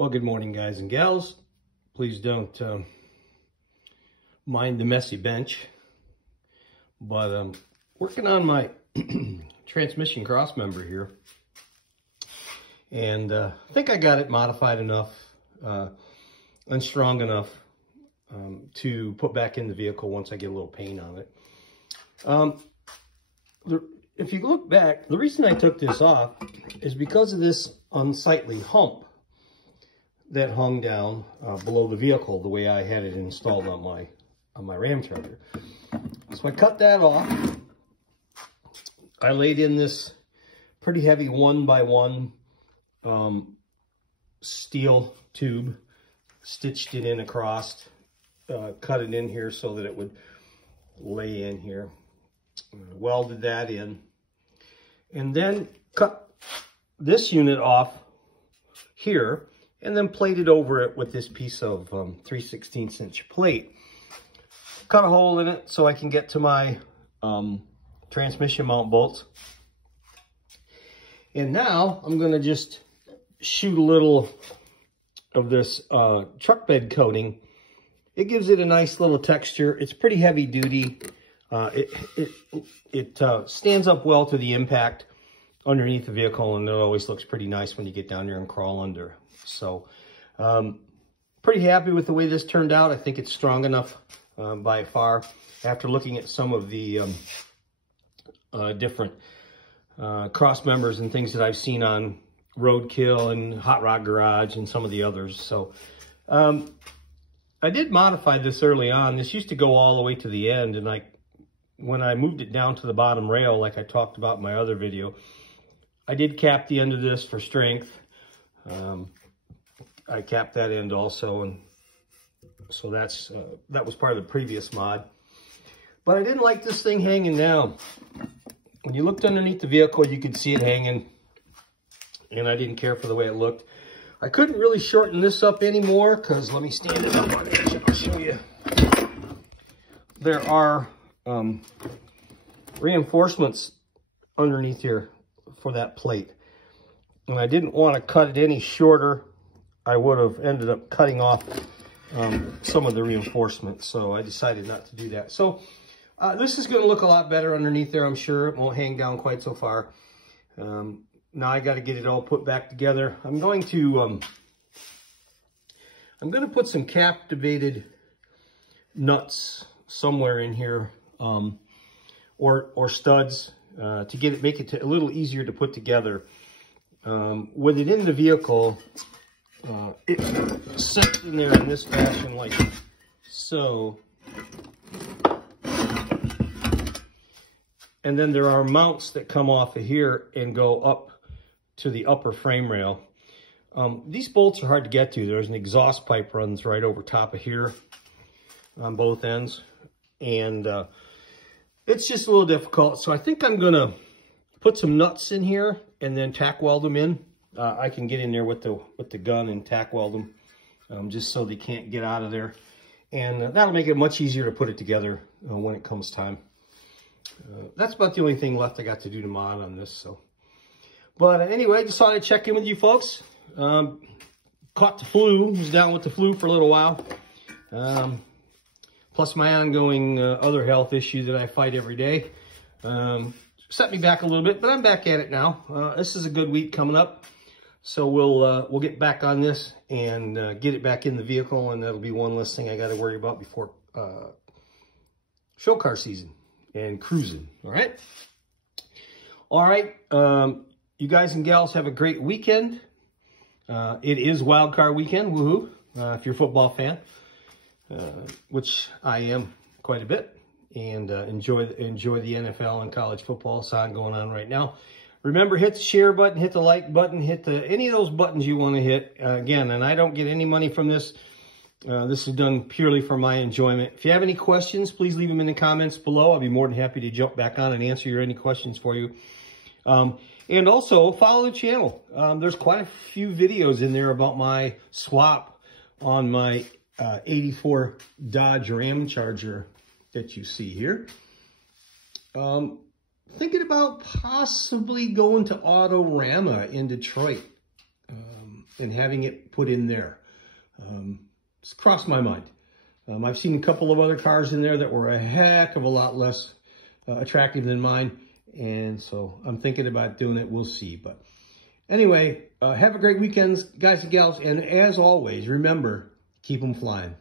Well, good morning, guys and gals. Please don't mind the messy bench, but I'm working on my transmission cross member here, and I think I got it modified enough and strong enough to put back in the vehicle once I get a little paint on it. If you look back, the reason I took this off is because of this unsightly hump that hung down below the vehicle the way I had it installed on my Ram Charger. So I cut that off. I laid in this pretty heavy 1x1 steel tube, stitched it in across, cut it in here so that it would lay in here, welded that in, and then cut this unit off here and then plated over it with this piece of 3/16 inch plate. Cut a hole in it so I can get to my transmission mount bolts. And now I'm going to just shoot a little of this truck bed coating. It gives it a nice little texture. It's pretty heavy duty. It stands up well to the impact underneath the vehicle, and it always looks pretty nice when you get down there and crawl under. So pretty happy with the way this turned out. I think it's strong enough by far. After looking at some of the different cross members and things that I've seen on Roadkill and Hot Rod Garage and some of the others. So I did modify this early on. This used to go all the way to the end, and when I moved it down to the bottom rail, like I talked about in my other video, I did cap the end of this for strength. I capped that end also, and so that was part of the previous mod. But I didn't like this thing hanging down. When you looked underneath the vehicle, you could see it hanging, and I didn't care for the way it looked. I couldn't really shorten this up anymore, because let me stand it up on the edge and I'll show you. There are reinforcements underneath here for that plate, and I didn't want to cut it any shorter. I would have ended up cutting off some of the reinforcements, so I decided not to do that. So this is going to look a lot better underneath there, I'm sure. It won't hang down quite so far. Now I got to get it all put back together. I'm going to put some captivated nuts somewhere in here, or studs, to make it a little easier to put together. With it in the vehicle, it sets in there in this fashion, like so. And then there are mounts that come off of here and go up to the upper frame rail. These bolts are hard to get to. There's an exhaust pipe runs right over top of here on both ends. And it's just a little difficult. So I think I'm going to put some nuts in here and then tack weld them in. I can get in there with the gun and tack weld them, just so they can't get out of there. And that'll make it much easier to put it together when it comes time. That's about the only thing left I got to do to mod on this. So, but anyway, just thought I'd check in with you folks. Caught the flu. Was down with the flu for a little while. Plus my ongoing other health issue that I fight every day. Set me back a little bit, but I'm back at it now. This is a good week coming up. So we'll get back on this and get it back in the vehicle, and that'll be one less thing I got to worry about before show car season and cruising. All right. All right. You guys and gals have a great weekend. It is wild card weekend. Woohoo. If you're a football fan, which I am quite a bit, and enjoy the NFL and college football. It's going on right now. Remember, hit the share button, hit the like button, hit any of those buttons you want to hit. Again, and I don't get any money from this. This is done purely for my enjoyment. If you have any questions, please leave them in the comments below. I'll be more than happy to jump back on and answer any questions for you. And also, follow the channel. There's quite a few videos in there about my swap on my 84 Dodge Ram Charger that you see here. Thinking about possibly going to Autorama in Detroit. and having it put in there. It's crossed my mind. I've seen a couple of other cars in there that were a heck of a lot less attractive than mine. And so I'm thinking about doing it. We'll see. But anyway, have a great weekend, guys and gals. And as always, remember, keep them flying.